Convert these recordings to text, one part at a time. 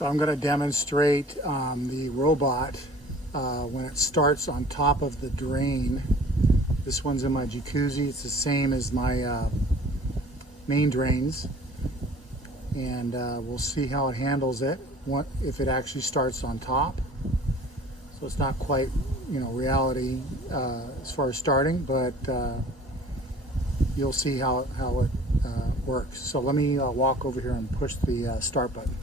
So I'm going to demonstrate the robot when it starts on top of the drain. This one's in my jacuzzi. It's the same as my main drains. And we'll see how it handles it if it actually starts on top. So it's not quite, reality as far as starting, but you'll see how it works. So let me walk over here and push the start button.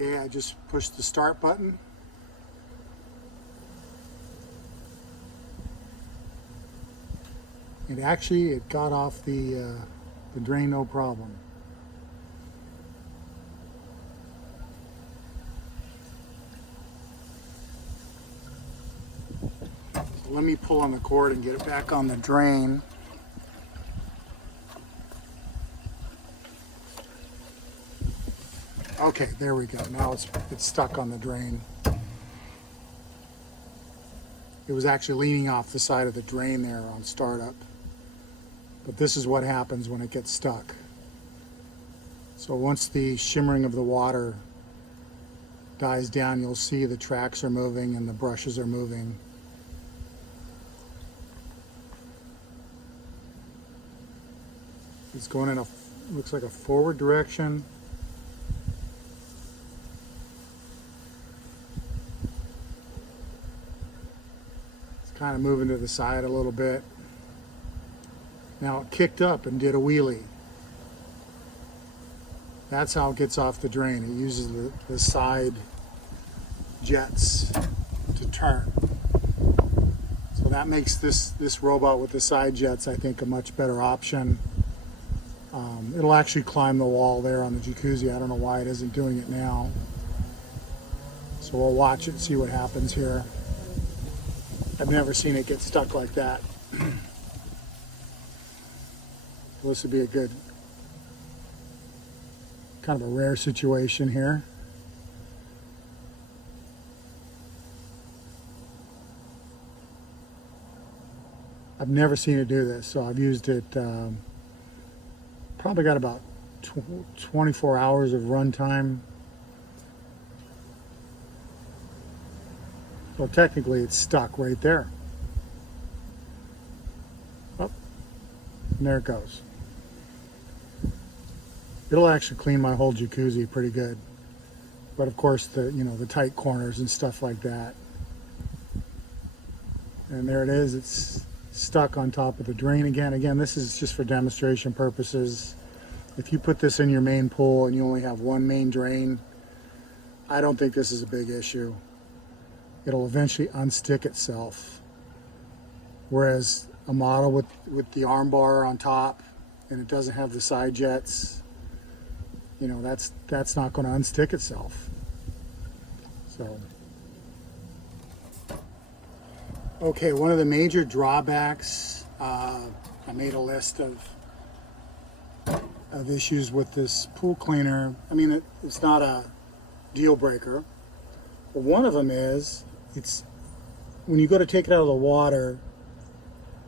Okay, I just pushed the start button. And actually, it got off the drain no problem. So let me pull on the cord and get it back on the drain. Okay, there we go. Now it's stuck on the drain. It was actually leaning off the side of the drain there on startup. But this is what happens when it gets stuck. So once the shimmering of the water dies down, you'll see the tracks are moving and the brushes are moving. It's going in looks like a forward direction. Kind of moving to the side a little bit. Now it kicked up and did a wheelie. That's how it gets off the drain. It uses the side jets to turn. So that makes this robot with the side jets, I think, a much better option. It'll actually climb the wall there on the jacuzzi. I don't know why it isn't doing it now. So we'll watch it and see what happens here. I've never seen it get stuck like that. This would be a good, kind of a rare situation here. I've never seen it do this, so I've used it, probably got about 24 hours of run time. Well, technically it's stuck right there. Oh, and there it goes. It'll actually clean my whole jacuzzi pretty good. But of course the tight corners and stuff like that. And there it is, it's stuck on top of the drain again. Again, this is just for demonstration purposes. If you put this in your main pool and you only have one main drain, I don't think this is a big issue. It'll eventually unstick itself. Whereas a model with the arm bar on top and it doesn't have the side jets, that's not going to unstick itself. So, okay, one of the major drawbacks, I made a list of issues with this pool cleaner. I mean, it's not a deal breaker, but one of them is when you go to take it out of the water,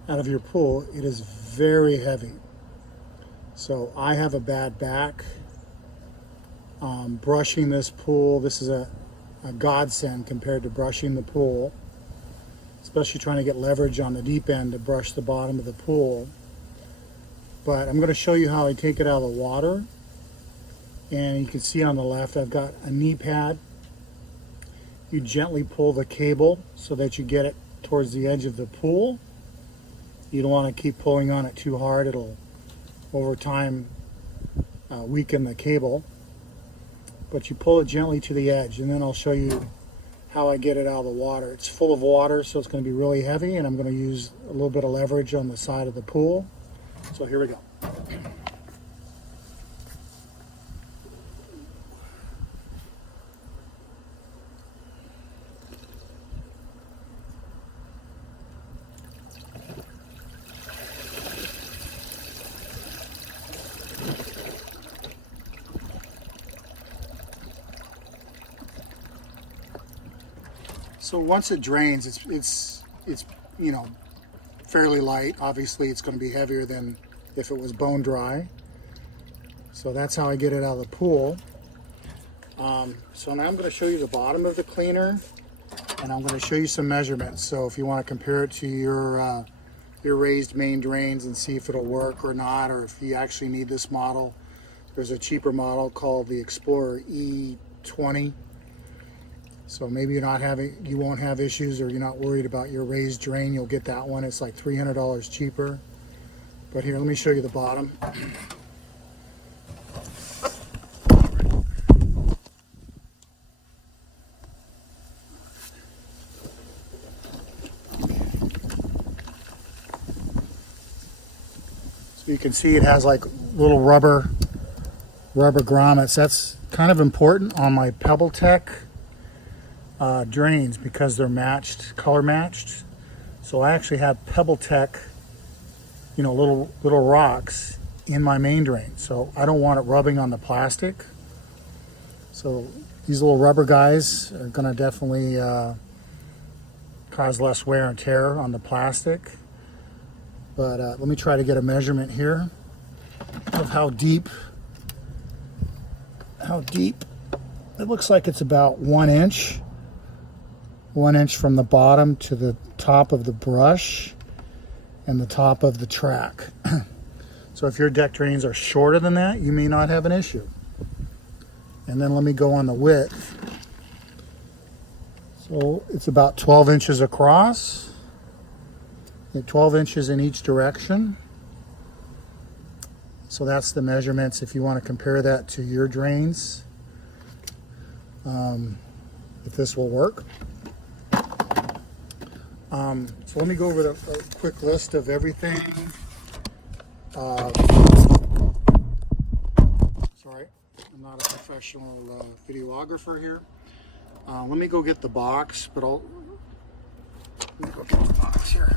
out of your pool, it is very heavy. So I have a bad back. Brushing this pool, this is a godsend compared to brushing the pool, especially trying to get leverage on the deep end to brush the bottom of the pool. But I'm going to show you how I take it out of the water. And you can see on the left, I've got a knee pad. You gently pull the cable so that you get it towards the edge of the pool. You don't want to keep pulling on it too hard. It'll, over time, weaken the cable. But you pull it gently to the edge, and then I'll show you how I get it out of the water. It's full of water, so it's going to be really heavy, and I'm going to use a little bit of leverage on the side of the pool. So here we go. So once it drains, it's you know, fairly light. Obviously it's going to be heavier than if it was bone dry. So that's how I get it out of the pool. So now I'm going to show you the bottom of the cleaner, and I'm going to show you some measurements. So if you want to compare it to your raised main drains and see if it'll work or not, or if you actually need this model, there's a cheaper model called the Explorer E20. So maybe you won't have issues, or you're not worried about your raised drain. You'll get that one. It's like $300 cheaper. But here, let me show you the bottom. So you can see it has like little rubber grommets. That's kind of important on my PebbleTech drains because they're color matched. So I actually have PebbleTech, you know, little rocks in my main drain. So I don't want it rubbing on the plastic. So these little rubber guys are going to definitely cause less wear and tear on the plastic. But let me try to get a measurement here of how deep. It looks like it's about 1 inch. 1 inch from the bottom to the top of the brush and the top of the track. So if your deck drains are shorter than that, you may not have an issue. And then let me go on the width. So it's about 12 inches across, 12 inches in each direction. So that's the measurements if you want to compare that to your drains, if this will work. So let me go over a quick list of everything. Sorry, I'm not a professional videographer here. Let me go get the box, but let me go get the box here.